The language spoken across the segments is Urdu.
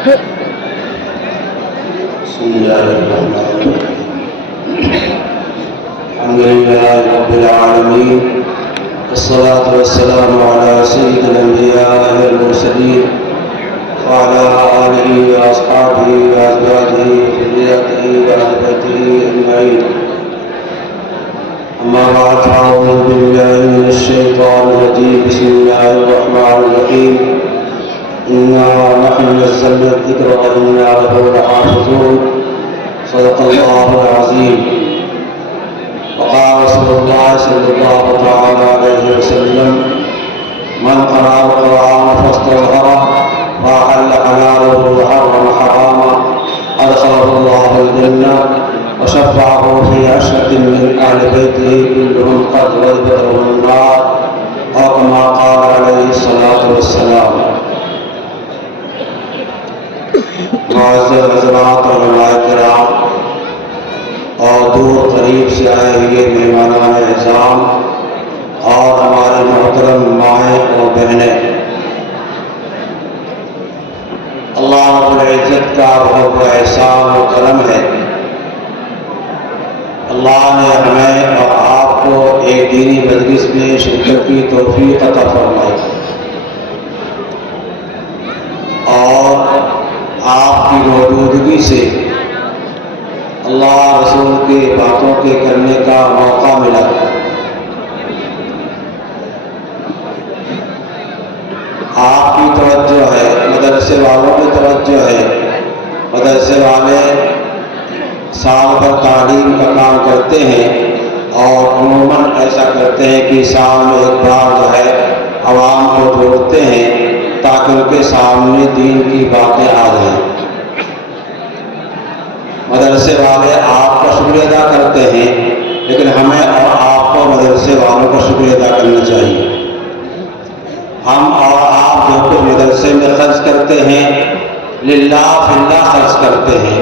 بسم الله الرحمن الرحيم. الحمد لله رب العالمين، والصلاة والسلام على سيد الأنبياء والمرسلين وعلى آله وأصحابه وأزواجه وذريته وأهل بيته أجمعين. أما بعد، فأعوذ بالله من الشيطان الرجيم. بسم الله الرحمن الرحيم. إنا نحن نزلنا الذكر وإنا له لحافظون. صدق الله العظيم. وقال رسول الله صلى الله تعالى عليه وسلم: من قرأ القرآن فاستظهره وأحل حلاله وحرم حرامه أدخله الله الجنة وشفعه في عشرة من أهل بيته كلهم قد وجبتهم النار، أو كما قال عليه الصلاة والسلام. معزز حضرات اور علماء کرام اور دور قریب سے آئے ہوئے مہمانان اعظام اور ہمارے محترم مائیں اور بہنیں، اللہ رب العزت کا بہت بڑا احسان و کرم ہے. اللہ نے ہمیں اور آپ کو ایک دینی مجلس میں شرکت کی توفیق عطا فرمائی اور آپ کی موجودگی سے اللہ رسول کی باتوں کے کرنے کا موقع ملا. آپ کی توجہ ہے، مدرسے والوں کی توجہ ہے. مدرسے والے سال بھر تعلیم کا کام کرتے ہیں اور عموماً ایسا کرتے ہیں کہ سال میں ایک بار جو ہے عوام کو جوڑتے ہیں تاکہ ان کے سامنے دین کی باتیں آ جائیں. مدرسے والے آپ کا شکریہ ادا کرتے ہیں، لیکن ہمیں اور آپ کو مدرسے والوں کا شکریہ ادا کرنا چاہیے. ہم اور آپ جو کچھ مدرسے میں خرچ کرتے ہیں، للہ فی اللہ خرچ کرتے ہیں،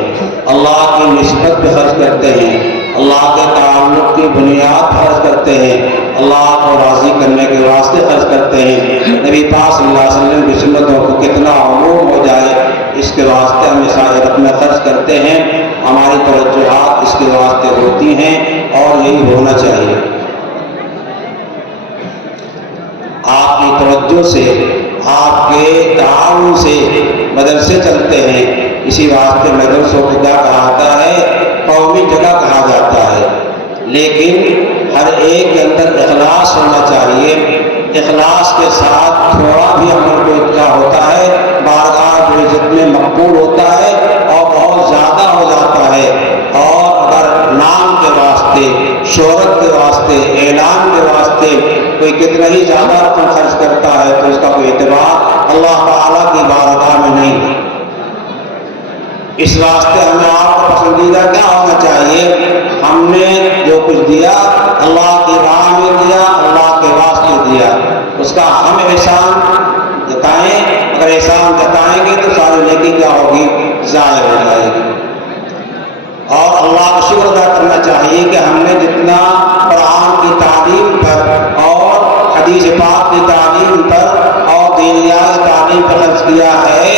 اللہ کی نسبت پہ خرچ کرتے ہیں، اللہ کے تعلق کی بنیاد خرچ کرتے ہیں، اللہ کو راضی کرنے کے واسطے خرچ کرتے ہیں. نبی پاک صلی اللہ علیہ وسلم کی سنتوں کو کتنا عموم ہو جائے اس کے واسطے ہم سارے اپنا خرچ کرتے ہیں. ہماری توجہات اس کے واسطے ہوتی ہیں اور یہی ہونا چاہیے. آپ کی توجہ سے، آپ کے تعاون سے مدرسے چلتے ہیں. اسی واسطے مدرسوں کو کیا کہا جاتا ہے؟ قومی جگہ کہا جاتا ہے. لیکن ہر ایک کے اندر اخلاص ہونا چاہیے. اخلاص کے ساتھ تھوڑا بھی عمل کو اتنا ہوتا ہے بارگاہ عزت میں مقبول ہوتا ہے اور بہت زیادہ ہو جاتا ہے. اور اگر نام کے واسطے، شہرت کے واسطے، اعلان کے واسطے کوئی کتنا ہی زیادہ رقم خرچ کرتا ہے تو اس کا کوئی اعتبار اللہ تعالیٰ کی بارگاہ میں نہیں. اس واسطے ہمیں آپ کو پسندیدہ کیا ہونا چاہیے؟ ہم نے جو کچھ دیا اللہ کی راہ میں دیا، اللہ کے واسطے دیا، اس کا ہم احسان جتائیں. اگر احسان جتائیں گے تو ساری نیکی کیا ہوگی؟ ضائع ہو جائے گی. اور اللہ کا شکر ادا کرنا چاہیے کہ ہم نے جتنا قرآن کی تعلیم پر اور حدیث پاک کی تعلیم پر اور دینیات تعلیم پر خرچ کیا ہے،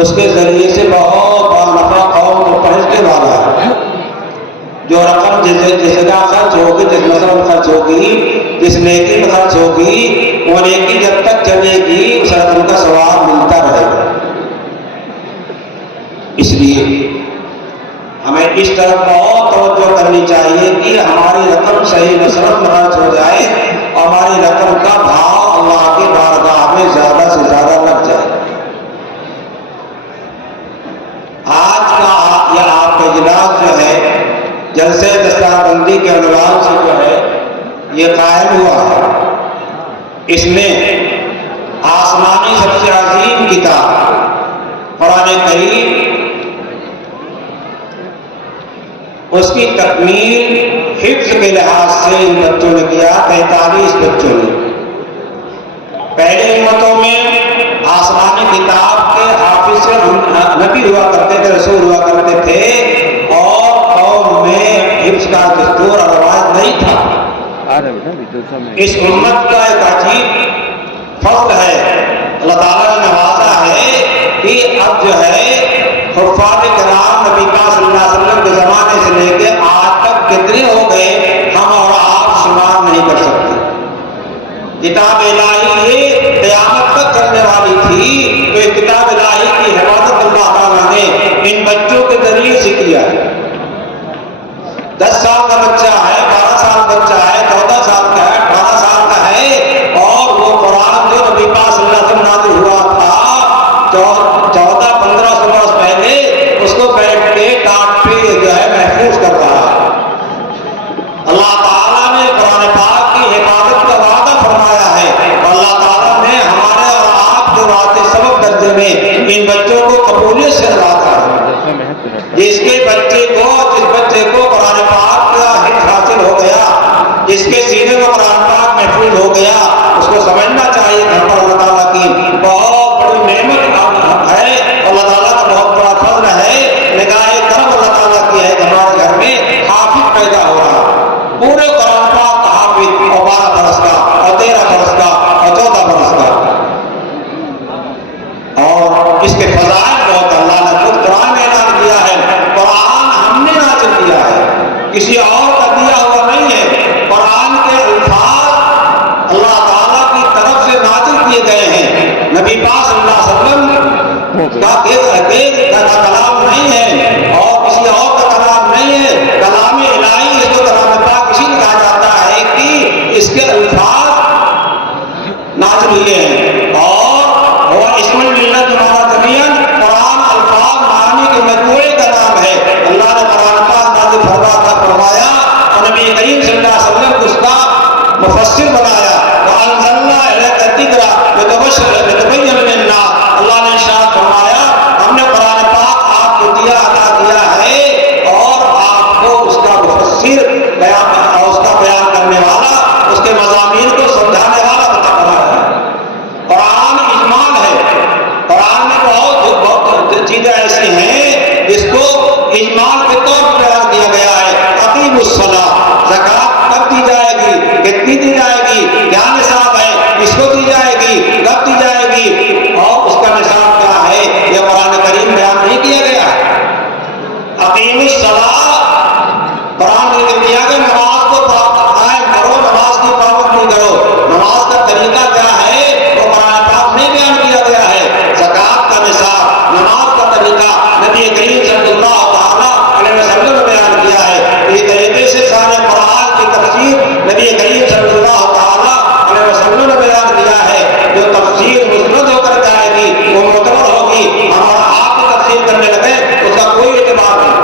اس کے ذریعے سے بہت بڑا نفع قوم کو پہنچنے والا ہے. جو رقم جس جگہ خرچ ہوگی، جس مسئلہ میں خرچ ہوگی، جس نیکی میں خرچ ہوگی، وہ نیکی جب تک چلے گی اس رقم کا ثواب ملتا رہے گا. اس لیے ہمیں اس طرف بہت توجہ کرنی چاہیے کہ ہماری رقم صحیح مصرف میں خرچ ہو جائے اور ہماری رقم کا بھاؤ اللہ کی بارگاہ میں زیادہ سے زیادہ لگ جائے. آج کا یہ آپ کا اجلاس جو ہے جلسے دستار بندی کے عنوان سے جو ہے یہ قائم ہوا ہے. اس میں آسمانی سب سے عظیم کتاب قرآن کریم، اس کی تکمیل حفظ کے لحاظ سے ان بچوں نے کیا. 43 بچوں نے. پہلی امتوں میں آسمانی کتاب کے حافظ صرف نبی ہوا کرتے تھے، رسول ہوا کرتے تھے اور قوم میں حفظ کا دستور اور رواج نہیں تھا. اس امت کا ایک عجیب فضل ہے، اللہ تعالیٰ نے نوازا ہے کہ اب جو ہے حفاظ کرام نبی پاک صلی اللہ علیہ وسلم کے زمانے سے لے کے آج تک کتنے ہو گئے ہم اور آپ شمار نہیں کر سکتے۔ کتاب الہی یہ قیامت تک چلنے والی تھی، تو اس کتاب الہی کی حفاظت اللہ تعالیٰ نے ان بچوں کے ذریعے سے کیا ہے۔ 10 سال کا بچہ ہے، 12 سال کا بچہ ہے، 14 سال کا ہے، 18 سال کا ہے، اور وہ قرآن جو نبی پاک صلی اللہ علیہ وسلم نازل ہوا تھا 14-15 برس پہلے، اس کو بیٹھ کے ٹاٹ پہ جو ہے محفوظ کر رہا ہے۔ اللہ تعالیٰ نے قرآن پاک کی حفاظت کا وعدہ فرمایا ہے، اور اللہ تعالیٰ نے ہمارے اور آپ کے واسطے سبق درجے میں ان بچوں کو قبولیت سے نوازا ہے۔ جس بچے کو قرآن پاک کا حفظ حاصل ہو گیا، جس کے سینے میں قرآن پاک محفوظ ہو گیا، اس کو سمجھنا چاہیے گھر پر اللہ تعالیٰ کی بہت بڑی نعمت ہے، اللہ تعالیٰ کا بہت بڑا فضل ہے، نگاہ کرم اللہ تعالیٰ کی ہے کہ ہمارے گھر میں حافظ پیدا ہو رہا ہے، پورے قرآن پاک کا حافظ، اور 12 برس کا اور 13 برس کا اور 14 برس کا، اور اس کے فضائل بہت اللہ نے خود قرآن میں اعلان کیا ہے۔ قرآن ہم نے نازل کیا ہے، کسی اور کا دیا ہوا نہیں ہے۔ قرآن کے الفاظ اللہ تعالیٰ کی طرف سے نازل کیے گئے ہیں، نبی پاک صلی اللہ علیہ وسلم کا کلام نہیں ہے، اور کسی اور کا کلام نہیں ہے۔ کلام الہی اس کو کلام پاک اسی لیے کہا جاتا ہے کہ اس کے الفاظ نازل ہوئے ہیں، اور وہ اسم الملت ہمارا زمین قرآن الفاظ معنی کے مجموعے کا نام ہے۔ اللہ نے قرآن پاک نازل فرمایا، اور نبی کریم صلی اللہ علیہ وسلم کو اس کا مفسر بنایا، وَأَنزَلْنَا إِلَيْكَ الذِّكْرَ لِتُبَيِّنَ لِلنَّاسِ۔ اللہ نے ارشاد فرمایا، ہم نے قرآن پاک آپ کو دیا، عطا کیا ہے، اور آپ کو اس کا مفسر اور اس کا بیان کرنے والا، اس کے مضامین کو سمجھانے والا بنا ہے۔ قرآن اجمال ہے، قرآن میں بہت چیزیں ایسی ہیں جس کو اجمال کے طور پر بیان کیا گیا ہے۔ اقیموا الصلاۃ، زکوٰۃ کب دی جائے گی، کتنی دی جائے گی، کیا نصاب ہے، کس کو دی جائے گی، کب دی جائے گی، اور اس کا نصاب کیا ہے، یہ قرآن کریم بیان نہیں کیا گیا ہے۔ اقیموا الصلاۃ، قرآن نے کیا کہ نماز کو قائم کرو، نماز کی پابندی کرو، نماز کا طریقہ کیا ہے وہ قرآن پاک میں بیان کیا گیا ہے۔ زکوٰۃ کا نصاب، نماز کا طریقہ نبی کریم صلی اللہ علیہ وسلم نے بیان کیا ہے۔ اس طریقے سے سارے قرآن کی تفسیر نبی کریم صلی اللہ علیہ وسلم نے بیان کیا ہے۔ جو تفسیر مسند ہو کر جائے گی وہ معتبر ہوگی، ہم اور آپ کی تفسیر کرنے لگے اس کا کوئی اعتبار نہیں۔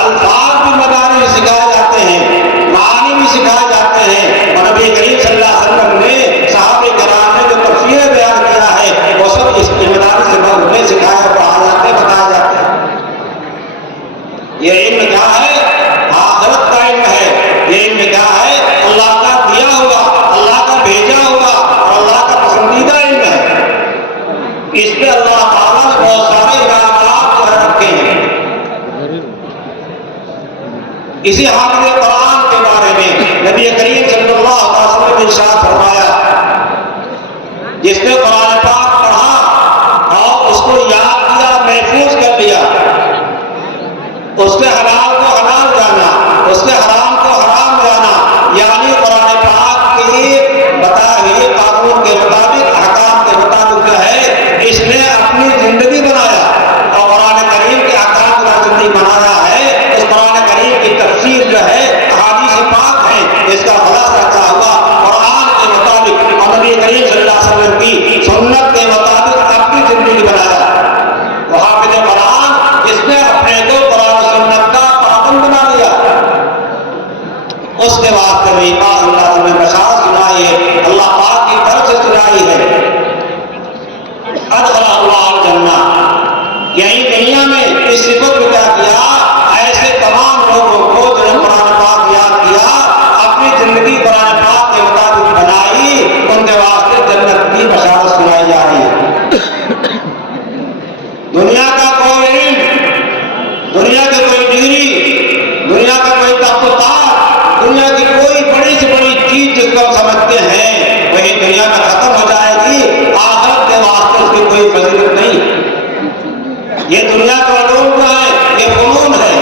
الفاظ بھی مدارس میں سکھائے جاتے ہیں، معانی بھی سکھائے جاتے ہیں، اور نبی کریم صلی اللہ علیہ وسلم نے صحابہ کرام نے جو تفسیریں بیان کیا ہے وہ سب اس مدارس میں سکھایا، پڑھایا جاتے، بتایا جاتے ہیں۔ یہ علم کیا ہے؟ آخرت کا علم ہے۔ یہ علم کیا ہے؟ اللہ کا دیا ہوا، اللہ کا بھیجا ہوا اور اللہ کا پسندیدہ علم ہے۔ اس پہ اللہ تعالیٰ نے بہت سارے انعامات رکھے ہیں۔ اسی حافظ قرآن کے بارے میں نبی کریم صلی اللہ علیہ وسلم نے ارشاد فرمایا، جس نے قرآن پاک پڑھا اور اس کو یاد کیا، محفوظ کر لیا، اس کے حلال کو حلال جانا، اس کے حرام کو حرام جانا، یعنی قرآن پاک کے بتائے ہوئے قانون کے مطابق، احکام کے مطابق جو ہے اس نے اپنی زندگی بنایا، اور قرآن کریم کے احکام کا زندگی بنایا ہے۔ اس قرآن کریم کی تفسیر جو ہے احادیث پاک ہے، اس کا خلاصہ کیا ہوا قرآن کے مطابق اور نبی کریم صلی اللہ علیہ وسلم کی سنت کے مطابق اپنی زندگی بنایا۔ وہ حافظ قرآن جس نے اپنے کو قرآن و سنت کا پابند بنا لیا، اس کے واسطے نبی پاک صلی اللہ علیہ وسلم نے بشارت سنائی ہے، اللہ پاک کی طرف سے سنائی ہے، ادخل اللہ الجنہ۔ یہی دنیا میں اس صفت میں کیا کیا، ایسے تمام لوگوں کو جو نے قرآن پاک یاد کیا، اپنی زندگی قرآن پاک کے مطابق بنائی، ان کے واسطے جنت کی بشارت سنائی جا رہی ہے۔ دنیا کا کوئی علم، دنیا کی کوئی ڈگری، دنیا کا کوئی تخت، دنیا کی کوئی بڑی سے بڑی چیز جس کو ہم سمجھتے ہیں وہی دنیا میں ختم ہو جائے گی، آخرت کے واسطے اس کی کوئی فضیلت یہ دنیا کا علوم جو ہے یہ فنون ہے،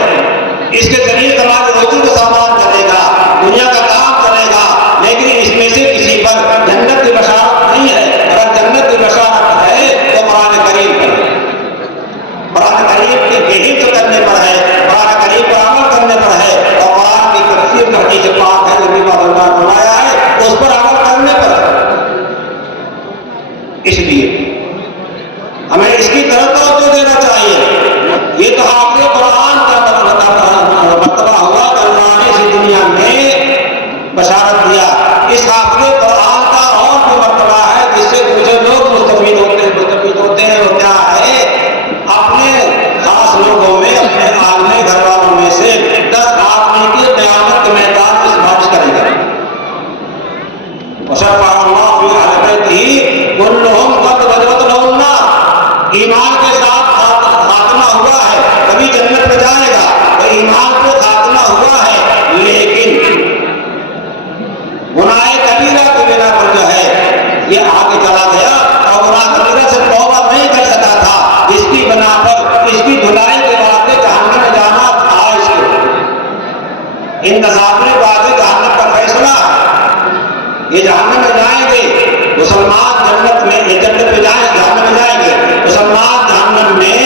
اس کے ذریعے تمہاری روزی کا سامان چلے گا، دنیا کا کام چلے گا، لیکن اس میں سے کسی پر جنت کی بشارت نہیں ہے۔ اگر جنت کی بشارت ہے تو قرآن کریم پر، قرآن کریم کی حفظ کرنے پر ہے، قرآن کریم پر عمل کرنے پر ہے، اور قرآن کی تفسیر میں حدیث پاک ہے نبی پاک نے فرمایا ہے اس پر عمل کرنے پر ہے۔ اس لیے ہمیں اس کی طرف توجہ دینا چاہیے۔ یہ تو حافظ قرآن کا مرتبہ ہوا کہ اللہ نے اسی دنیا میں بشارت دیا، اس حافظ قرآن کا اور بھی مرتبہ ہے جس سے دوسرے لوگ مستفید ہوتے ہیں۔ وہ کیا ہے؟ اپنے خاص لوگوں میں، اپنے عالم گھر والوں میں سے 10 آدمی کی قیامت کے میدان میں سفارش کرے گا۔ وشفع اللہ فی اہل بیتہ کلہم قد وجبت لہم النار، ایمان کے ساتھ خاتمہ ہوا ہے کبھی جنت میں جائے گا، تو ایمان پہ خاتمہ ہوا ہے، لیکن گناہ کبیرہ کی بنا پر جو ہے یہ آگے چلا گیا اور گناہ کبیرہ سے توبہ نہیں کر سکا تھا، اس کی بنا پر اس کی دھلائی کے واسطے جہنم میں جانا تھا۔ اس کو انتصاب نے بعد جہنم کا فیصلہ، یہ جہنم میں جائیں گے مسلمان، جنت میں جنت میں جائیں، جہنم میں جائیں گے مسلمان، جہنم میں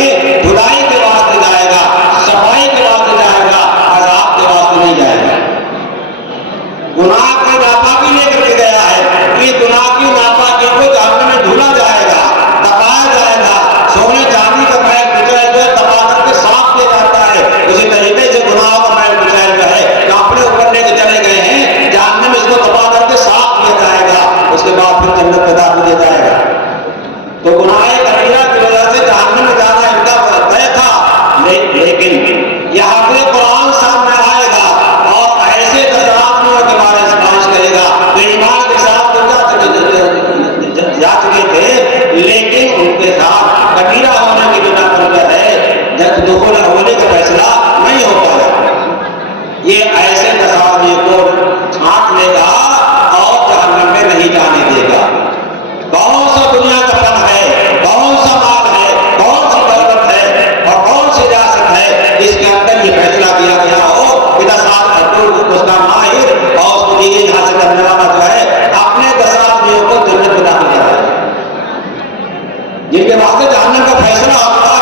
دھلائی کے واسطے جائے گا، صفائی کے واسطے جائے گا، عذاب کے واسطے نہیں جائے گا۔ گناہ کی ناپاکی لے کر کے گیا ہے، یہ گناہ کی ناپاکی کو جہنم میں دھلا جائے گا، تپایا جائے گا، سونے چاندی کا محل کچیل جو ہے تپا کر کے صاف کیا جاتا ہے، اسی طریقے سے گناہوں کا محل کچیل جو ہے جو اپنے اوپر لے کے چلے گئے ہیں، جہنم اس کو تپا کر کے صاف کیا جائے گا، اس کے بعد پھر جنت میں داخل کیا جائے گا۔ تو گناہ کبیرہ کی وجہ سے جہنم میں جانا ان کا طے تھا، لیکن یہاں پہ قرآن سامنے آئے گا اور ایسے 10 آدمیوں کے بارے میں سفارش کرے گا جو ایمان کے ساتھ جا چکے تھے، لیکن ان کے ساتھ کبیرہ ہونے کی بنا پر جو ہے دخول ہونے کا فیصلہ نہیں ہو پایا۔ یہ ایسے 10 آدمیوں کو چھانٹ لے گا اور جہنم میں نہیں جانے دے گا۔ کون سا دنیا کا فن ہے، کون سا مال ہے، کون سی دولت ہے اور کون سی ریاست ہے جس کے اندر یہ فیصلہ کیا گیا ہو کہ 10 آدمی اس کا ماہر اور اس کو ڈگری حاصل کرنے والا جو ہے اپنے 10 آدمیوں کو جنت میں داخل کرائے، جن کے واسطے جہنم کا فیصلہ ہوتا ہے۔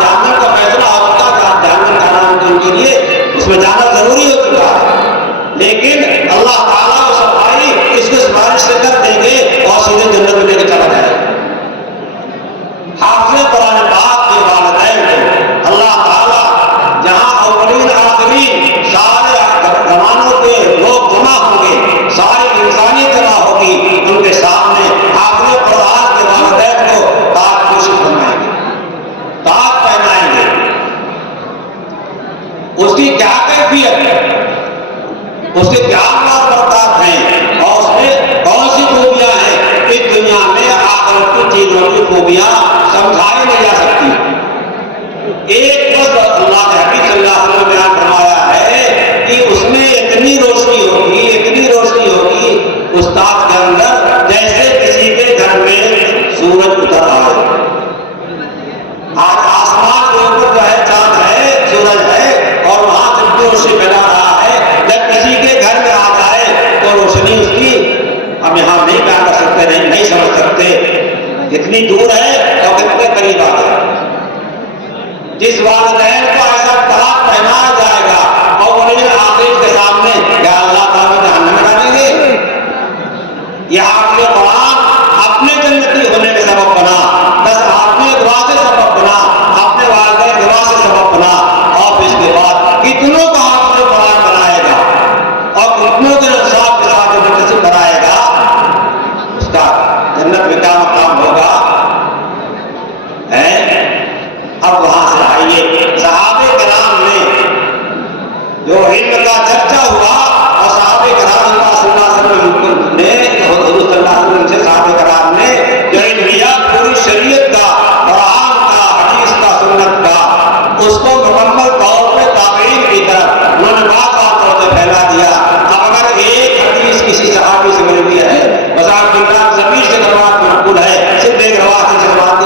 جہنم کا فیصلہ ہوتا ہے، جہنم کا نام ان کے لیے اس میں جانا ضروری ہو چکا ہے، لیکن اللہ تعالیٰ اس کو سفارش سے کر دیں گے اور سیدھے جنت میں لے کے چلا جائے گا۔ حافظ قرآن پاک کے والدین کو اللہ تعالیٰ جہاں اولین آخرین سارے زمانوں کے لوگ جمع ہوں گے، ساری انسانیت جمع ہوگی، ان کے سامنے حافظ قرآن کے والدین کو تاج پوشی فرمائیں گے، تاج پہنائیں گے۔ اس کی کیا کیفیت ہے، اس کے کیا برتاف ہیں اور اس میں کون سی خوبیاں ہیں، اس دنیا میں آخرت کی چیزوں کی خوبیاں سمجھائی نہیں جا سکتی۔ ایک بس اللہ کے حبیب صلی اللہ علیہ وسلم نے بیان فرمایا ہے کہ اس میں اتنی روشنی ہوگی، اتنی روشنی ہوگی استاد کے اندر جیسے کسی کے گھر میں سورج اتر آئے۔ آج آسمان کے اوپر جو ہے چاند ہے، سورج ہے اور وہاں سے روشنی پھیلا رہا ہے، جب کسی کے گھر میں آ جائے تو روشنی اس کی ہم یہاں نہیں بیان کر سکتے، نہیں سمجھ سکتے، اتنی دور ہے اور کتنے قریب آ جائے۔ جس والدین کو ایسا تاج پہنایا جائے گا اور انہیں آخرت کے سامنے کیا اللہ تعالیٰ جہنم میں ڈالیں گے؟ یہ حافظ قرآن اپنے جنتی ہونے کے سبب بنا، 10 آدمی دعا سے سبب بنا، اپنے والدین دعا سے سبب بنا، اور اس کے بعد کتنوں کا حافظ قرآن بنائے گا اور کتنوں کے انصاف کے ساتھ نصیب کرائے گا، اس کا جنت میں کیا مقام ہوگا۔ اب وہاں سے آئیے، صحابہ کرام نے جو علم کا چرچا ہوا اور صحابہ کرام صلی اللہ علیہ وسلم نے حضور صلی اللہ علیہ وسلم سے صحابہ کرام نے جو علم لیا پوری شریعت کا، قرآن کا، حدیث کا، سنت کا، اس کو مکمل طور پہ تابعین کی طرف انہوں نے بات طور پہ پھیلا دیا۔ اب اگر ایک حدیث کسی صحابی سے مل گئی ہے، بذات ضمیر سے روایت منقول ہے، صرف ایک روایت سے روایت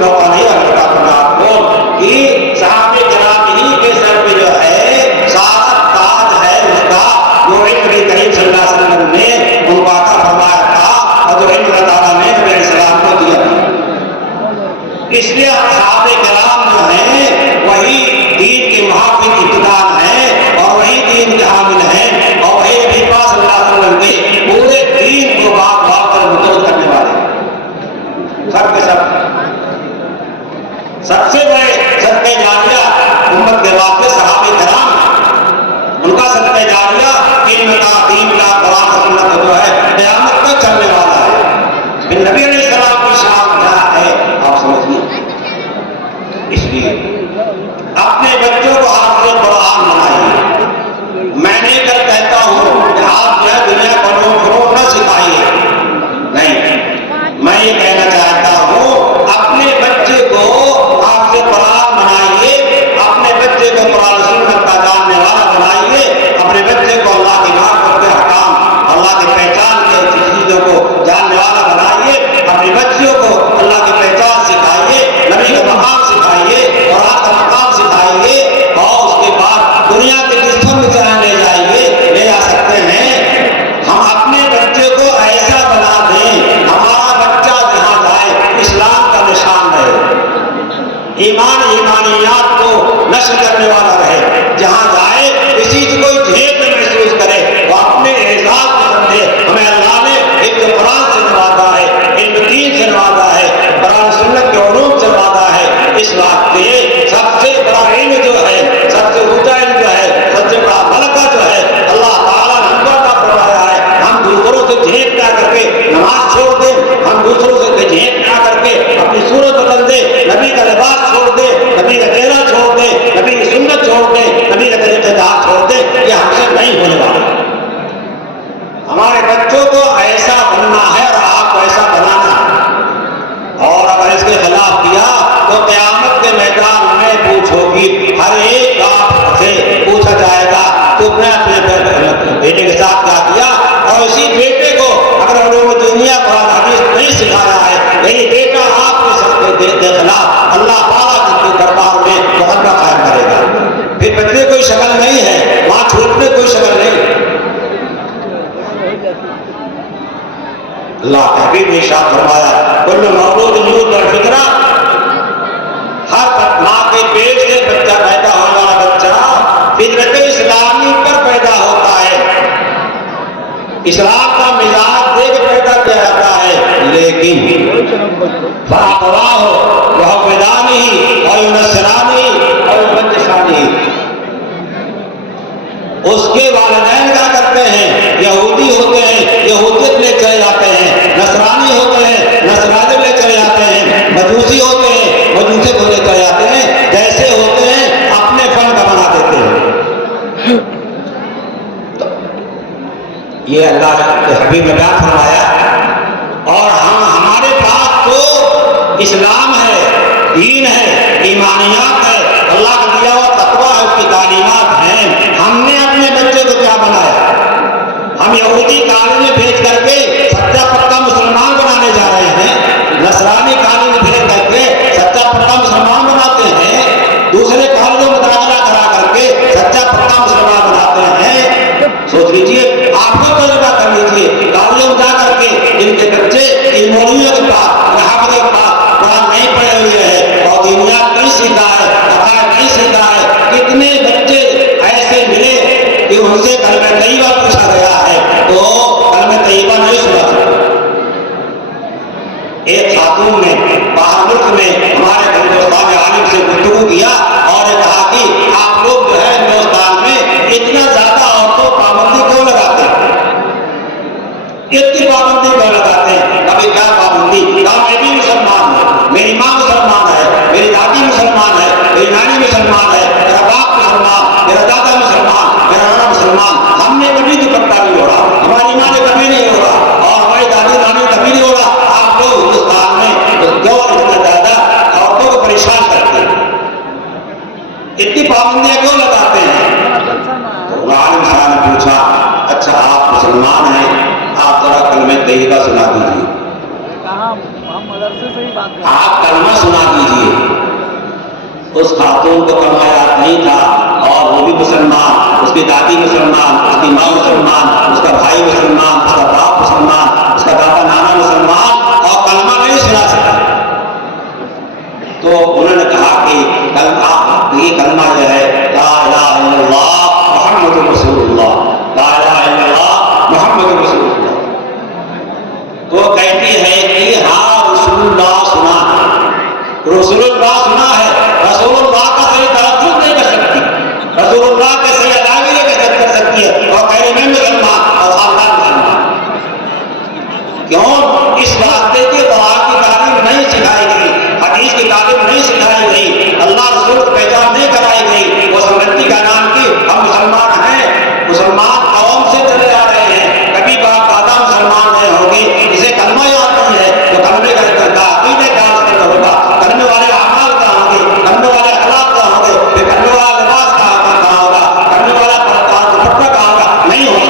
موقع نہیں لگتا آپ کو کہ صحابہ کرام ہی کے سر پہ جو ہے سعادت تاج ہے اس کا، جو نبی کریم صلی اللہ علیہ وسلم نے ان کو عطا فرمایا تھا اور جو اللہ تعالیٰ نے نبی علیہ السلام کو دیا تھا. اس لیے صحابہ کرام جو ہیں وہی دین کے محافظ ابتدان ہیں اور وہی دین کے حامل ہیں اور وہی نبی پاک صلی اللہ علیہ وسلم کے پورے دین کو بات بات کر متحد کرنے والے ہیں. سب کے سب سے بڑے صدقہ جاریہ امت کے واسطے صحابہ کرام، ان کا صدقہ جاریہ علم کا، دین کا، قرآن سنت جو ہے قیامت تک چلنے والا ہے. پھر نبی علیہ السلام کی شان کیا ہے آپ سمجھیے. اس لیے اپنے بچوں کو حافظ قرآن بنائیے. میں نہیں کر کہتا ہوں کہ آپ جو ہے دنیا کو علوم فروغ نہ سکھائیے، نہیں، میں یہ کہنا چاہتا ہوں اپنے بچے کو حافظ قرآن بنائیے، اپنے بچے کو قرآن سنت کا جاننے والا بنائیے، اپنے بچے کو اللہ کی معرفت کے احکام، اللہ کی پہچان کے چیزوں کو جاننے والا بنائیے، اپنے بچوں کو اللہ کی پہچان سکھائیے، نبی کا مقام سکھائیے، قرآن کا مقام سکھائیے، اور اس کے بعد دنیا کے جس فن میں جہاں لے جائیے لے جا سکتے ہیں. ہم اپنے بچے کو ایسا بنا دیں ہمارا بچہ جہاں جائے اسلام کا نشان رہے، ایمانیات کو نشر کرنے والا رہے، جہاں جائے کسی سے کوئی جھیپ نہ محسوس کرے، وہ اپنے اعزاز کو سمجھے. ہمیں اللہ نے ایک قرآن سے نوازا ہے، علم دین سے نوازا ہے، قرآن سنت کے علوم سے نوازا ہے. اس واسطے سب سے بڑا علم جو ہے، سب سے اونچا علم جو ہے، سب سے بڑا ملکہ جو ہے اللہ تعالیٰ نے ہم کو عطا فرمایا ہے. ہم دوسروں سے جھیپ نہ کر کے نماز چھوڑ دیں، ہم دوسروں سے جھیپ نہ کر کے اپنی صورت بدل دیں، نبی کا لباس چھوڑ دیں، نبی کا چہرہ چھوڑ دیں، نبی کی سنت چھوڑ دیں، نبی کا طریقہ کار چھوڑ دیں، یہ ہم سے نہیں ہونے والا. ہمارے بچوں کو ایسا بننا ہے اور آپ کو ایسا بنانا ہے، اور اگر اس کے خلاف کیا تو قیامت کے میدان میں پوچھو گی، ہر ایک آپ سے پوچھا جائے گا تم نے اپنے بیٹے کے ساتھ کیا کیا. اور اسی بیٹے کو اگر علوم دنیا قرآن حدیث نہیں سکھایا ہے، یہی بیٹا آپ کے خلاف اللہ تعالیٰ کے دربار میں مقدمہ قائم کرے گا. پھر بچے کوئی شکل نہیں ہے، وہاں چھوٹنے کوئی شکل نہیں. اللہ کے حبیب نے ارشاد فرمایا کل مولود یولد الفطرہ، ہر ماں کے پیٹ سے بچہ پیدا ہونے والا بچہ فطرت اسلامی پر پیدا ہوتا ہے، اسلام کا مزاج دے کے پیدا کیا جاتا ہے. لیکن فأبواه يهودانه اور ينصرانه اور يمجسانه، اس کے والدین کیا کرتے ہیں؟ یہودی ہوتے ہیں، یہودیت لے چلے جاتے ہیں، نصرانی ہوتے ہیں، نصرانیت لے چلے جاتے ہیں، مجوسی ہوتے ہیں، مجوسیت لے چلے جاتے ہیں، جیسے ہوتے ہیں اپنے فن کا بنا دیتے ہیں. یہ اللہ کے حبیب نے بیان فرمایا. اور ہمارے پاس تو اسلام ہے، دین ہے، ایمانیات ہے، اللہ کا دیا ہوا تقویٰ ہے، اس کی تعلیمات ہیں. ہم نے اپنے بچے کو کیا بنایا؟ ہم یہودی کالج میں بھیج کر کے سچا پکا مسلمان بنانے جا رہے ہیں، نصرانی کالج میں بھیج کر کے سچا پکا مسلمان بناتے ہیں، دوسرے کالجوں میں داخلہ کرا کر کے سچا پکا مسلمان بناتے ہیں. سوچ لیجیے، آپ کو تجربہ کر لیجیے، کالجوں میں جا کر کے جن کے بچے ان مولویوں کے پاس، صحابہ کے پاس قرآن نہیں پڑھے ہوئے ہیں اور دنیات نہیں سیکھا ہے، عقائد نہیں سیکھا ہے، کتنے بچے ایسے ملے کہ ان سے کلمہ طیبہ پوچھا گیا ہے تو کلمہ طیبہ نہیں سنا سکتے. ایک خاتون نے باہر ملک میں ہمارے ہندوستان عالم سے گفتگو کیا اور نے کہا کہ آپ لوگ جو ہے ہندوستان میں اتنا زیادہ عورتوں پابندی کیوں لگاتے ہیں، اتنی پابندی کیوں لگاتے ہیں؟ کبھی کیا پابندی؟ کہا میں بھی مسلمان ہوں، میری ماں مسلمان ہے، میری دادی مسلمان ہے، میری نانی مسلمان ہے، میرا باپ مسلمان، میرا دادا مسلمان، میرا نانا مسلمان. ہم نے کبھی دوپٹہ نہیں اوڑھا، ہماری ماں نے کبھی نہیں اوڑھا اور ہماری دادی نانی کبھی نہیں اوڑھا. آپ لوگ ہندوستان میں کیوں اتنا زیادہ عورتوں کو پریشان کرتے ہیں، اتنی پابندیاں کیوں لگاتے ہیں؟ تو عالم صاحب نے پوچھا اچھا آپ مسلمان ہیں، آپ ذرا کلمہ طیبہ سنا دیجیے. کہاں ہم مدرسے سے ہی بات آپ کلمہ سنا دیجیے۔ اس خاتون کو کلمہ یاد نہیں تھا اور وہ بھی مسلمان، اس کی دادی مسلمان، اس کی ماں مسلمان، اس کا بھائی مسلمان، اس کا باپ مسلمان، اس کا دادا نانا مسلمان، اور کلمہ نہیں سنا سکا۔ تو انہوں نے کہا کہ یہ کلمہ جو ہے لا الہ الا اللہ محمد رسول اللہ، لا الہ الا اللہ محمد رسول اللہ۔ تو کہتی ہے کہ ہاں رسول اللہ سنا ہے، رسول اللہ سنا ہے، رسول اللہ کا صحیح تلفظ نہیں کر سکتی، رسول اللہ کے صحیح ادائیگی نہیں کر سکتی ہے، اور کہہ رہے میں مسلمان اور خاندان مسلمان۔ کیوں؟ اس واسطے کی قرآن کی تعلیم نہیں سکھائی گئی، حدیث کی تعلیم نہیں سکھائی گئی، اللہ رسول کو پہچان نہیں کرائی گئی۔ وہ سمجھتی کا نام کی ہم مسلمان ہیں، مسلمان قوم سے چلے آ رہے ہیں، کبھی باپ دادا مسلمان نہیں ہوگی، اسے کلمہ یاد نہیں ہے تو کلمے کا عقیدے کا ذکر ہوگا، کلمے والے اعمال کا ہوں گے، کلمے والے اخلاق کا ہوں گے، پھر کلمے والا لباس کا ہوگا، کلمے والا دوپٹہ کا ہوگا، نہیں ہوگا۔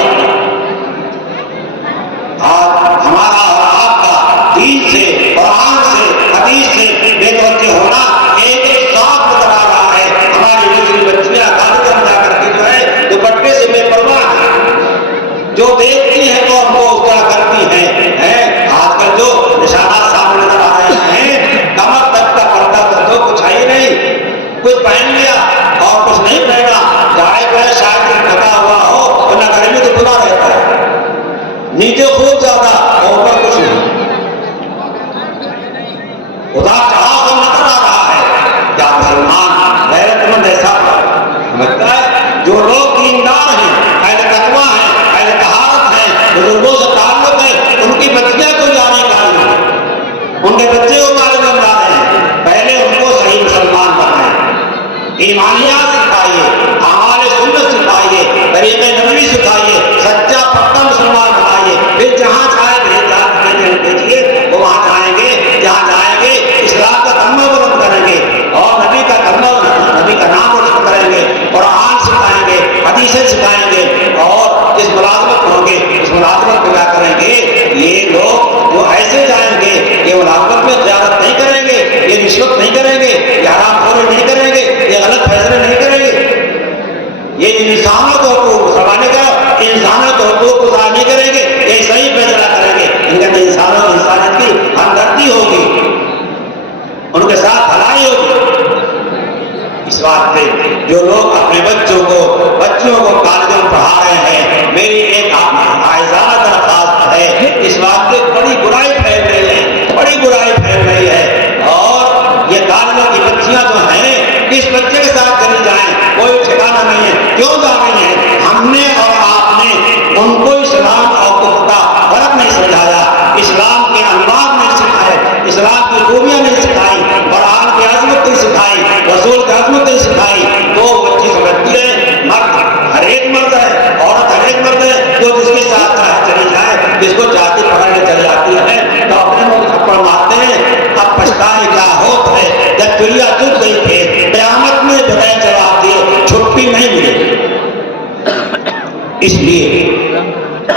اور ہمارا اور آپ کا دین سے، قرآن سے، حدیث سے بے توجہ ہونا ایک صاف نظر آ رہا ہے۔ ہماری دوسری بچیاں کالجوں میں جا کر کے جو ہے دوپٹے سے بے پرواہ ہیں، جو دیکھتی ہیں تو ہم کو اس طرح کرتی ہیں۔ آج کل جو نشانات سامنے نظر آ رہے ہیں، کمر تک کا پردہ تو کچھ ہے ہی نہیں، کچھ پہن لیا اور کچھ نہیں پہنا، جائے پہ شاید ڈھکا ہوا ہو ورنہ گھر میں تو کھلا رہتا ہے، نیچے خوب زیادہ اور اوپر کچھ نہیں۔ خدا چاہا تو نظر آ رہا ہے۔ کیا مسلمان غیرت مند ایسا سمجھتا ہے؟ جو لوگ دیندار ہیں، اہل تقویٰ ہیں، اہل طہارت ہیں، بزرگوں سے تعلق ہے، ان کی بچیاں کو جانے کا، ان کے بچے کو کالج میں لا رہے ہیں، پہلے ان کو صحیح مسلمان بنائیں، ایمانیات سکھائیے، اعمال سنت سکھائیے، طریقہ نبوی سکھائیے، سچا پکا مسلمان بنائیے، پھر جہاں چاہے بھیجیے وہ وہاں جائیں گے، جہاں جائیں گے اسلام کا کلمہ بلند کریں گے اور نبی کا کلمہ، نبی کا نام روشن کریں گے، قرآن سکھائیں گے، حدیثیں سکھائیں گے، اور اس ملازمت ہوں گے، اس ملازمت کو کیا کریں گے؟ یہ لوگ جو ایسے جائیں گے، یہ ملازمت میں زیادت نہیں کریں گے، یہ رشوت نہیں کریں گے، یہ حرام خوری نہیں کریں گے، یہ غلط فیصلے نہیں کریں گے، یہ انسانوں کو حقوق سمانے کا انسانوں کو حقوق کو ضائع نہیں کریں گے، یہ صحیح فیصلہ کریں گے، ان کے اندر انسانوں انسانیت کی ہمدردی ہوگی، ان کے ساتھ بھلائی ہوگی۔ اس واسطے جو لوگ اپنے بچوں کو کالجوں میں پڑھا رہے ہیں، میری ایک عاجزانہ درخواست ہے، اس واسطے بڑی برائی پھیل رہی ہے، بڑی برائی پھیل رہی ہے، اور یہ کالجوں کی بچیاں جو ہیں کس بچے کے ساتھ چلی جائیں کوئی ٹھکانا نہیں ہے۔ کیوں جا رہی ہیں؟ ہم نے اور آپ نے ان کو اسلام اور کفر کا فرق نہیں سمجھایا، اسلام کے انوار نہیں سکھائے، اسلام کی خوبیاں نہیں سکھائی، قرآن کی عظمت نہیں سکھائی، رسول کی عظمت نہیں سکھائی، تو بچی سمجھتی ہے مرد ہر ایک مرد ہے، عورت ہر ایک مرد ہے، جو جس کے ساتھ چلی جائے، جس کو چاہتی پکڑنے چلی جاتی ہے، تو اپنے منہ تھپڑ مارتے ہیں۔ اب پچھتانے کیا ہوتا ہے؟ جب دنیا جھک گئی تھی، قیامت میں بغیر جواب دیے چھٹی نہیں ملے۔ اس لیے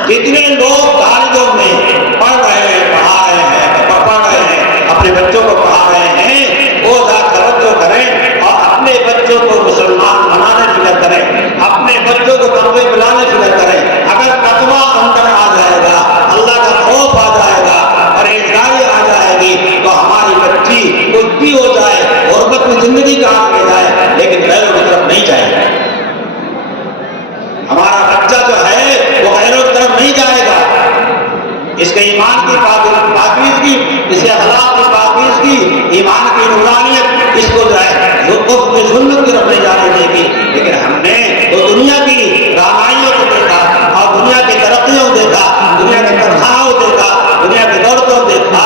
جتنے لوگ کالجوں میں پڑھ رہے ہیں، پڑھ رہے ہیں، اپنے بچوں کو پڑھا رہے ہیں، وہ ذات توجہ کریں اور اپنے بچوں کو مسلمان بنانے فکر کریں، اپنے بچوں کو تقوی بلانے فکر کریں۔ اگر تقوی اندر آ جائے گا، اللہ کا خوف آ جائے گا، پرہیزگاری آ جائے گی، تو ہماری بچی کچھ بھی ہو جائے، غربت میں زندگی کا آگ لے جائے، لیکن غیروں کی طرف نہیں جائے گا۔ ہمارا بچہ جو ہے وہ غیروں کی طرف نہیں جائے گا، اس کے ایمان کی پاکیزگی، اس کے اخلاق کی پاکیزگی، ایمان کی نورانیت اس کو جو ہے کفر کی ظلمت کی طرف نہیں جانے دے گی۔ لیکن ہم نے تو دنیا کی رہنمائیوں کو دیکھا اور دنیا کی ترقیوں کو دیکھا، دنیا کے تنخواہوں کو دیکھا، دنیا کی دولتوں کو دیکھا،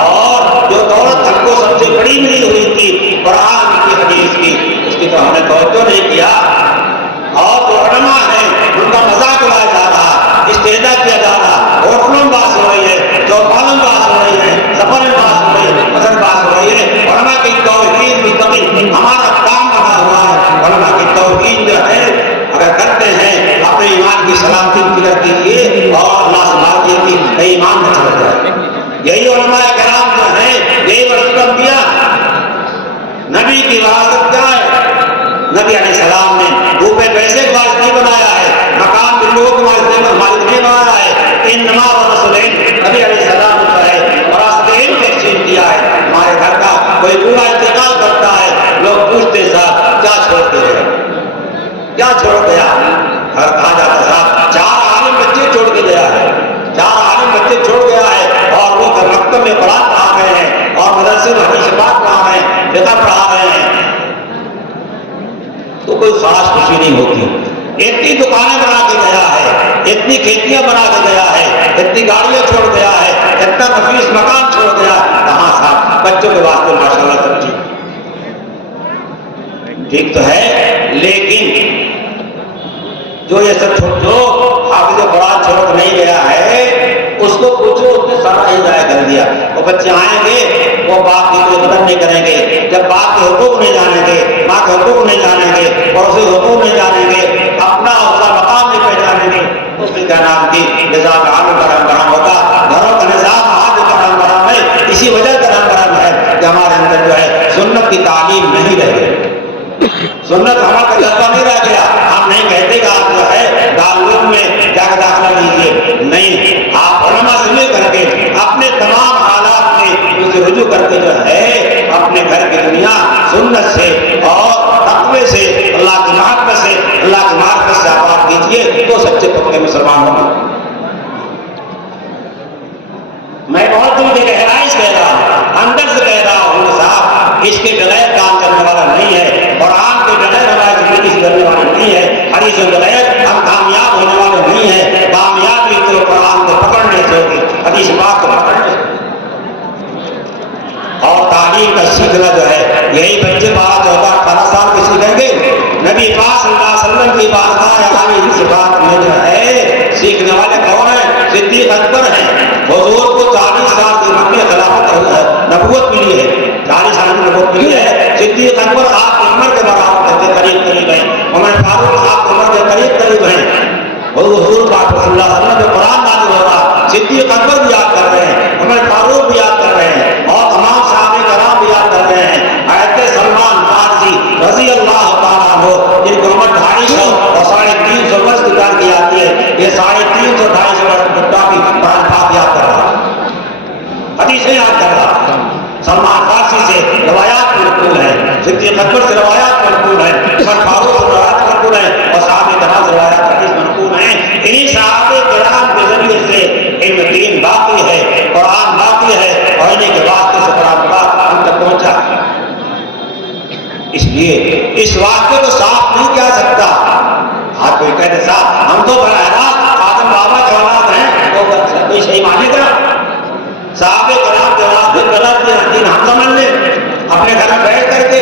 اور جو دولت ہم کو سب سے بڑی ملی ہوئی تھی قرآن کی حدیث کی، اس کی تو ہم نے توجہ نہیں کیا، اور جو علماء ہیں ان کا مذاق اڑایا جا رہا، استہزاء کیا جا رہا، ہوٹلوں میں بحث ہو رہی ہے، چوپالوں میں بحث ہو رہی ہے، سفر میں بحث ہو رہی ہے، مذہب بحث ہو رہی ہے، علماء کی توحید مستقل ہمارا کام بنا ہوا ہے۔ علماء کی توحید جو ہے اگر کرتے ہیں اپنے ایمان کی سلامتی فکر کیجیے اور اللہ سے مانگیے کہ ایمان نہ چلا جائے۔ یہی علماء کرام جو ہیں، یہی رسول اتنی دکانیں بنا کے گیا ہے، اتنی کھیتیاں بنا کے گیا ہے، اتنی گاڑیاں چھوڑ گیا ہے، اتنا نفیس مکان چھوڑ گیا ہے، کہاں صاحب بچوں کے واسطے ماشاءاللہ سب چیز ٹھیک تو ہے، لیکن جو یہ سب جو حافظ قرآن چھوڑ کے نہیں گیا ہے اس کو پوچھو، اس نے سارا ہی ضائع کر دیا۔ وہ بچے آئیں گے وہ باپ کی کوئی قدر نہیں کریں گے، جب باپ کے حقوق نہیں جانیں گے، ماں کے حقوق نہیں جانیں گے، پڑوسی حقوق نہیں جانیں گے، اپنا اس کا مقام نہیں پہچانیں گے، تو پھر کیا نام کی نظام عام برہم برہم ہوگا۔ گھروں کا نظام آج برہم برہم ہے، اسی وجہ سے برہم برہم ہے کہ ہمارے اندر جو ہے سنت کی تعلیم نہیں رہی، سنت ہمارا تجربہ نہیں رہ گیا۔ ہم نہیں کہتے کہ آپ جو ہے دارالعلوم میں جا کے داخلہ لیجیے، نہیں، آپ علماء سے مل کر کے اپنے تمام حالات میں اسے رجوع کر کے جو ہے اپنے گھر کی دنیا سنت سے اور تقوی سے، اللہ کی محبت سے، اللہ کی معرفت سے آباد کیجیے تو سچے پکے مسلمان ہوں گے۔ میں بہت دل کی گہرائی سے کہہ رہا ہوں، اندر سے کہہ رہا ہوں صاحب، اس کے بغیر کام کرنے والا نہیں ہے، قرآن کے بغیر ہماری زندگی سے کرنے والا نہیں ہے، حدیث کے بغیر ہم کامیاب ہونے والے نہیں ہیں۔ کامیابی تو قرآن کو پکڑنے سے ہوگی، حدیث پاک کو پکڑنے سے، اور تعلیم کا سیکھنا جو ہے یہی بچے 12 14 18 سال کے سیکھیں گے۔ نبی پاک صلی اللہ علیہ وسلم کی بارگاہ عالی صفات میں جو ہے سیکھنے والے کون ہیں؟ صدیق اکبر ہیں۔ حضور کو 40 سال کی عمر میں خلافت نبوت ملی ہے، 40 سال کی نبوت ملی ہے۔ صدیق اکبر آپ کی عمر کے برابر کے قریب قریب ہیں، عمر فاروق آپ کی عمر کے قریب قریب ہیں۔ حضور پاک صلی اللہ علیہ وسلم جو قرآن نازل ہو رہا، صدیق اکبر بھی یاد کر رہے ہیں، عمر فاروق بھی یاد کر رہے ہیں، اور تمام صحابہ کرام بھی یاد کر رہے ہیں۔ حضرت سلمان فارسی رضی اللہ تعالیٰ عنہ جن کو عمر 250 اور 350 برس گزار کی جاتی ہے، یہ 350 250 برس بچہ بھی قرآن پاک یاد کر رہا، حدیثیں یاد کر رہا۔ سلمان فارسی سے روایات منقول ہیں، صدیق اکبر سے روایات منقول ہیں، عمر فاروق سے روایات منقول ہیں، اور صحابہ کرام سے روایات حدیث منقول ہیں۔ انہی صحابہ کرام کے ذریعے سے علم دین باقی ہے، قرآن باقی ہے، اور انہیں کے واسطے سے قرآن پاک ہم تک پہنچا۔ اس لیے اس واقعے کو صاف نہیں کیا سکتا۔ آج کوئی کہتے صاحب ہم تو براہ راست آدم بابا کے اولاد ہیں، تو کوئی صحیح مانے گا؟ صحابہ کرام کے واسطے غلط دین ہم سمجھ لیں، اپنے گھر میں بیٹھ کر کے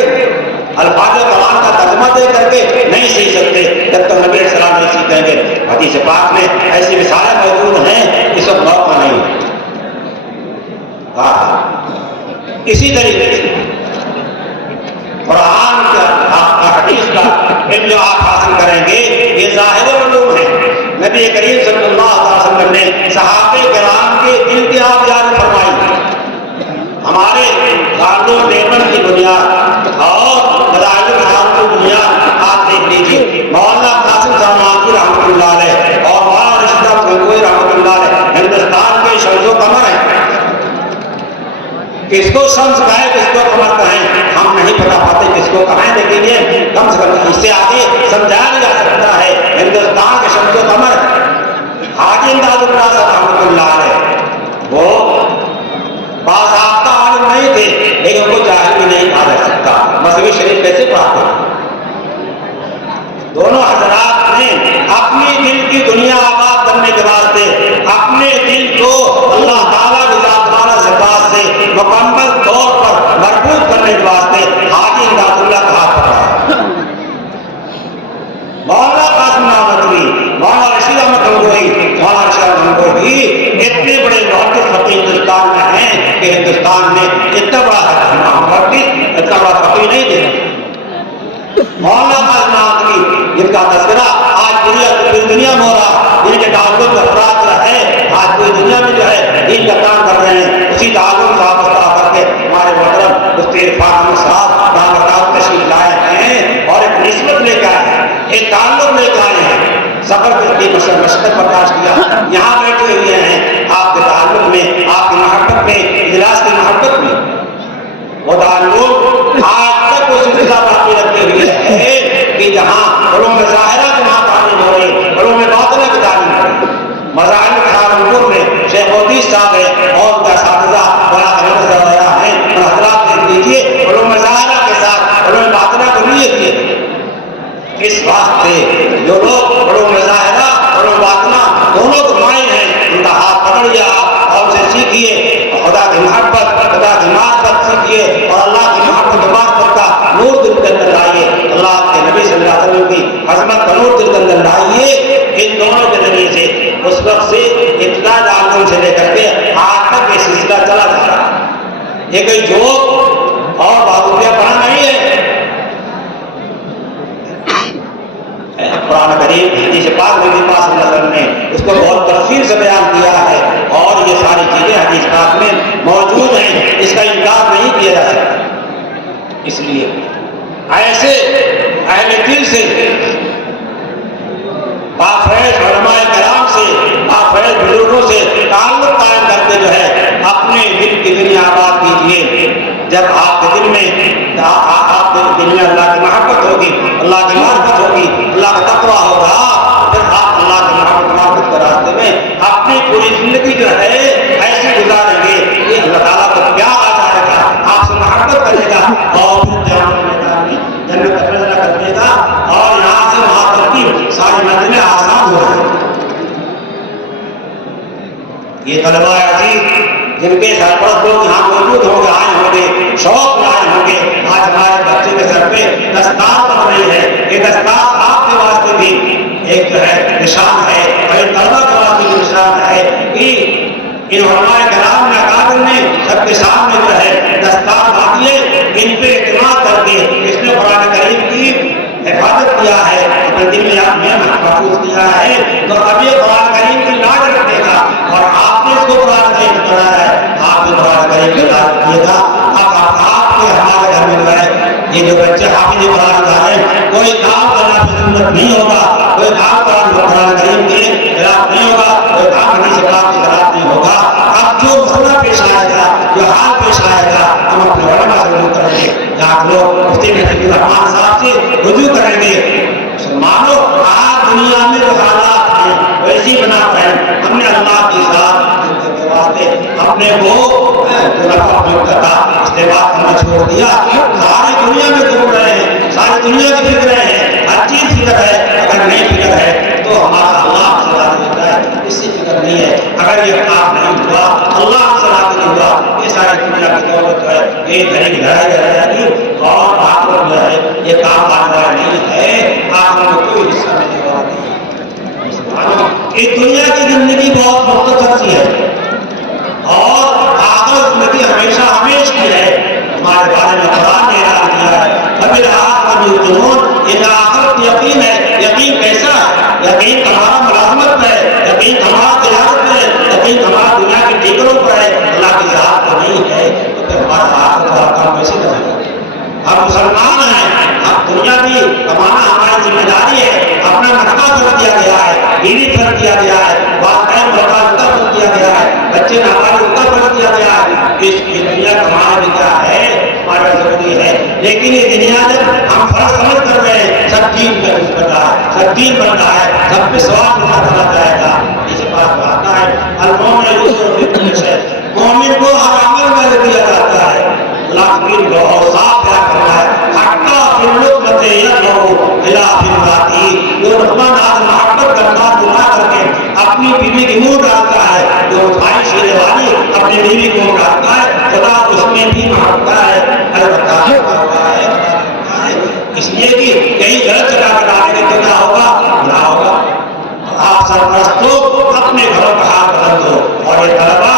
الفاظ قرآن کا ترجمہ دے کر کے نہیں سیکھ سکتے جب تک نبی علیہ السلام نہیں سیکھیں گے۔ حدیث پاک میں ایسی مثالیں موجود ہیں، اس وقت موقع نہیں ہے۔ اسی طریقے سے قرآن کا حدیث کا علم جو آپ حاصل کریں گے یہ ظاہر علوم ہے۔ نبی کریم صلی اللہ علیہ وسلم نے صحابہ کرام کے دل کی آپ یاد فرمائی، ہمارے دارالعلوم دیوبند کی بنیاد اور مدارس الحرام کی بنیاد آپ دیکھ لیجیے۔ مولانا قاسم صاحب نانوتوی رحمۃ اللہ علیہ اور مولانا رشید احمد گنگوہی رحمۃ اللہ علیہ ہندوستان کے شمس و قمر ہیں۔ کس کو شمس کہیں کس کو قمر کہیں ہم نہیں بتا پاتے کس کو کہیں، لیکن یہ کم سے کم اس سے آگے سمجھایا نہیں جا سکتا ہے۔ ہندوستان کے شمس و قمر حاجی امداد اللہ صاحب رحمۃ اللہ علیہ، وہ باضابطہ عالم نہیں تھے لیکن ان کو جاہل بھی نہیں کہا جا سکتا۔ مذہبی شریف کیسے پڑھاتے ہیں؟ دونوں حضرات نے اپنی دل کی دنیا آباد کرنے کے واسطے اپنے دل کو اللہ تعالیٰ کی ذات والا صفات سے مکمل طور پر مربوط کرنے کے واسطے حاجی امداد اللہ کا ہاتھ پکڑا۔ مولانا قاسم نانوتوی، مولانا رشید احمد گنگوہی، مولانا رشید احمد گنگوہی اتنے بڑے محدث فقیہ ہندوستان میں ہیں کہ ہندوستان میں اتنا بڑا محدث اتنا بڑا فقیہ نہیں دیکھا۔ مولانا قاسم نانوتوی جن کا تذکرہ آج دنیا میں ہو رہا، جن کے تعلق افراد جو ہے آج پوری دنیا میں جو ہے دین کا کام کر رہے ہیں، اسی تعلق صاحب مستعار کر کے ہمارے محترم مفتی عرفان احمد صاحب دامت تشریف لائے ہیں اور ایک نسبت لے کے آئے ہیں، ایک تعلق لے کے آئے ہیں، سفر کی مشقت برداشت کیا، یہاں بیٹھے ہوئے ہیں آپ کے تعلق میں، آپ کی محبت میں، اجلاس کی محبت میں۔ وہ تعلق آج تک وہ سلسلہ باقی رکھتے ہوئے ہے کہ جہاں علوم ظاہرہ کی وہاں تعلیم ہو رہی، علوم باطنہ کی تعلیم ہو رہی۔ مظاہر خیال میں شیخ حدیث صاحب ہیں اور ان کا اساتذہ بڑا احمد وغیرہ ہیں، اور حضرات دیکھ لیجیے علوم ظاہرہ کے ساتھ علوم باطنہ کو نہیں کیے۔ اس واسطے جو لوگ یہ کوئی جوک اور بازوقیہ پڑھا نہیں ہے۔ قرآن کریم حدیث پاک نبی پاک صلی اللہ علیہ وسلم نے اس کو بہت تفصیل سے بیان کیا ہے، اور یہ ساری چیزیں حدیث پاک میں موجود ہیں، اس کا انکار نہیں کیا جا سکتا۔ اس لیے ایسے اہل دل سے، پاکیز علماء کرام سے، پاکیز بزرگوں سے تعلق قائم کر کے جو ہے اپنے دل کی دنیا آباد کیجیے۔ جب آپ کے دل میں اللہ کی محبت ہوگی، اللہ کی معرفت ہوگی، اللہ کا تقویٰ ہوگا، پھر آپ اللہ کی محبت کے راستے میں اپنی پوری زندگی جو ہے ایسی گزاریں گے کہ اللہ تعالیٰ کو پیار آ جائے گا، آپ سے محبت کرے گا، اور جنت کا فیصلہ کر دے گا، اور یہاں سے وہاں تک کی ساری منزلیں آسان ہو جائیں گی۔ یہ طلباء عزیز جن کے سرپرست لوگ یہاں موجود ہوں گے، آئے ہوں گے، شوق لائے ہوں گے، آج ہمارے بچے کے سر پہ دستار بن رہی ہے، یہ دستار آپ کے واسطے بھی ایک جو ہے نشان ہے، اور یہ طلباء کے واسطے بھی نشان ہے کہ ان علماء کرام نے اکابر نے سب کے سامنے جو ہے دستار باندھی ہے، ان پہ اعتماد کر کے اس نے قرآن کریم کی حفاظت کیا ہے، اپنے دل میں محفوظ کیا ہے، تو اب یہ قرآن کریم کی لاج رکھے گا، اور آپ نے اس کو قرآن کریم پڑھا ہے، آپ نے قرآن کریم کی لاج رکھیے گا۔ اب آپ کے ہمارے گھر میں جو ہے یہ جو بچے حافظ قرآن کا ہے، کوئی کام کرنا سنت نہیں ہوگا، کوئی کام قرآن کریم کے خلاف نہیں ہوگا، کوئی کام حدیث پاک کے خلاف نہیں ہوگا۔ اب جو مسئلہ پیش آئے گا، جو حال پیش آئے گا، ہم اپنے علماء سے رجوع کریں گے، جہاں لوگ مفتی نجیب الرحمان صاحب سے رجوع کریں گے۔ مسلمانوں، آج دنیا میں جو حالات ہیں ویسی بنا ہے، ہم نے اللہ کی ذات کے واسطے اپنے کو استعمال کرنا چھوڑ دیا، ساری دنیا میں گھوم رہے ہیں، ساری دنیا کی فکر ہے، ہر چیز فکر ہے، اگر نہیں فکر ہے تو ہمارا اللہ سے راضی ہے، اس سے فکر نہیں ہے۔ اگر یہ کام نہیں ہوا، اللہ سے راضی نہیں ہوا، یہ ساری دنیا کی دولت جو ہے یہ دھڑی لڑائی رہے گی، اور آخر جو ہے یہ کام آنے والا نہیں ہے، آخر میں کوئی حصہ نہیں ہوگا۔ یہ دنیا کی زندگی بہت مختصر سی ہے، اور آخر زندگی ہمیشہ ہمیش کی ہے۔ ہمارے بارے میں قرآن نے اعلان کیا ہے، وَبِالْآخِرَةِ هُمْ يُوقِنُونَ، یہ آخرت یقین ہے۔ یقین کیسا ہے؟ یقین ہمارا ملازمت پہ ہے، یقین ہمارا تجارت پہ ہے، یقین ہمارا دنیا کے ٹھیکروں پر ہے، اللہ کی ذات پر نہیں ہے، تو پھر ہمارا آخرت کا کام کیسے کرے گا؟ ہم مسلمان ہیں، ہم دنیا کی کمانا ہماری ذمہ داری ہے، اپنا نفقہ کر دیا گیا ہے، بیوی کر دیا گیا ہے، والدین محتاج کر دیا گیا ہے، بچے ناپاک کر دیا گیا ہے۔ اس دنیا کمانا بھی کیا ہے، ہمارا ضروری ہے، لیکن یہ دنیا جب ہم فرض سمجھ کر رہے ہیں، سب دین کا بن رہا ہے، سب دین بن رہا ہے، سب پہ سوال اٹھا کر جائے گا۔ اس بات میں آتا ہے المومن یوسف مومن کو ہر عمل میں دیا جاتا ہے، لاکھین کو اور صاف کیا کرنا ہے، حقا فی اللقمۃ یدعو الی فی، جو رحمان آج محبت کرنا گناہ کر کے اپنی بیوی کی منہ ڈالتا ہے، جو خواہش شیرے والی اپنی بیوی کو ڈالتا ہے، خدا اس میں بھی محبت ہے، البتہ ہے، اس لیے کہ یہی غلط چلا کر ڈالیں گے تو کیا ہوگا؟ گناہ ہوگا۔ آپ سرپرستوں اپنے گھروں کا حال بدل دو، اور یہ طلبا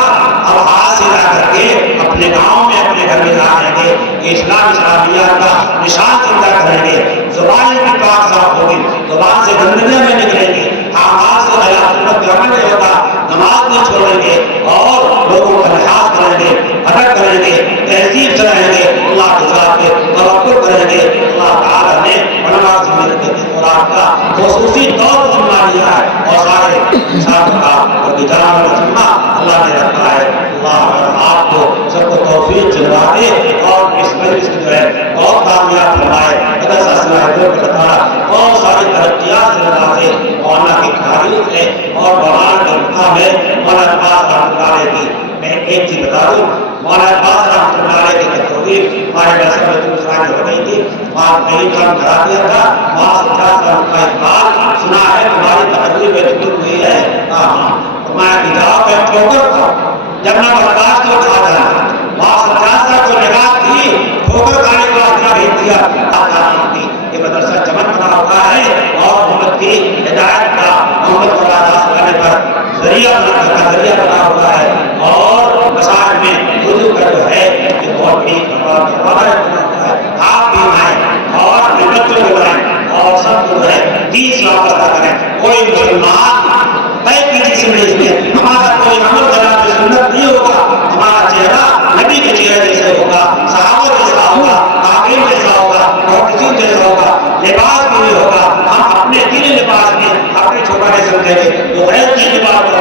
اب ہاتھ سے جا کر کے اپنے گاؤں میں اپنے گھر میں جائیں گے، اسلام اسلامیات کا نشان زندہ کریں گے، زبان کی پاک صاف ہوگی، زبان سے گندگیاں میں نکلیں گی، آواز سے غیرت کا عمل نہیں ہوگا، نماز نہیں چھوڑیں گے، اور لوگوں کا لحاظ کریں گے، ادب کریں گے، تہذیب سے رہیں گے، اللہ کے ساتھ توقع کریں گے۔ اللہ تعالیٰ نے علماء سے مل کے قرآن کا خصوصی طور پر ذمہ لیا ہے، اور سارے انسان کا اور جناب ذمہ اللہ نے رکھا ہے۔ اللہ آپ کو سب کو توفیق دلوا دے، اور اس مجلس میں جو ہے اور کامیاب فرمائے، مدرسہ صلاحیتوں کا بتانا اور ساری ترقیات دلوا دے۔ مولانا کی تعریف ہے اور مولانا کا مقام ہے مولانا عباس رحمۃ اللہ علیہ کی۔ میں ایک چیز بتا دوں، مولانا عباس رحمۃ اللہ علیہ کی تقریر ہمارے مسجد مسائل ہو گئی تھی، وہاں کہیں کام کرا دیا تھا، وہاں 50 سال کا اقبال سنا ہے، تمہاری تقریر میں ذکر ہوئی ہے، میں جواب ہے ٹھوکر تھا، جب نہ برداشت کو کھا جانا، وہاں 50 سال کو نگاہ تھی، ٹھوکر کھانے کو اپنا بھیج دیا، یہ مدرسہ چمن بنا ہوا ہے، اور محمد کی ہدایت کا محمد کو راست کرنے پر ذریعہ بنا ہوا ہے، اور مساج میں اردو کا جو ہے کہ بہت بڑی ہے. آپ بھی آئیں اور اپنے بچوں کو بلائیں اور سب کو بلائیں دین سے وابستہ کریں. کوئی مسلمان طے کی زندگی میں ہمارا کوئی عمل خلاف سنت نہیں ہوگا. ہمارا چہرہ نبی کے چہرے جیسے ہوگا, صحابہ جیسا ہوگا, تابعین جیسا ہوگا, محدثین جیسا ہوگا. لباس بھی ہوگا, ہم اپنے دین لباس میں اپنے چھپانے سمجھیں گے. تو غیر دین لباس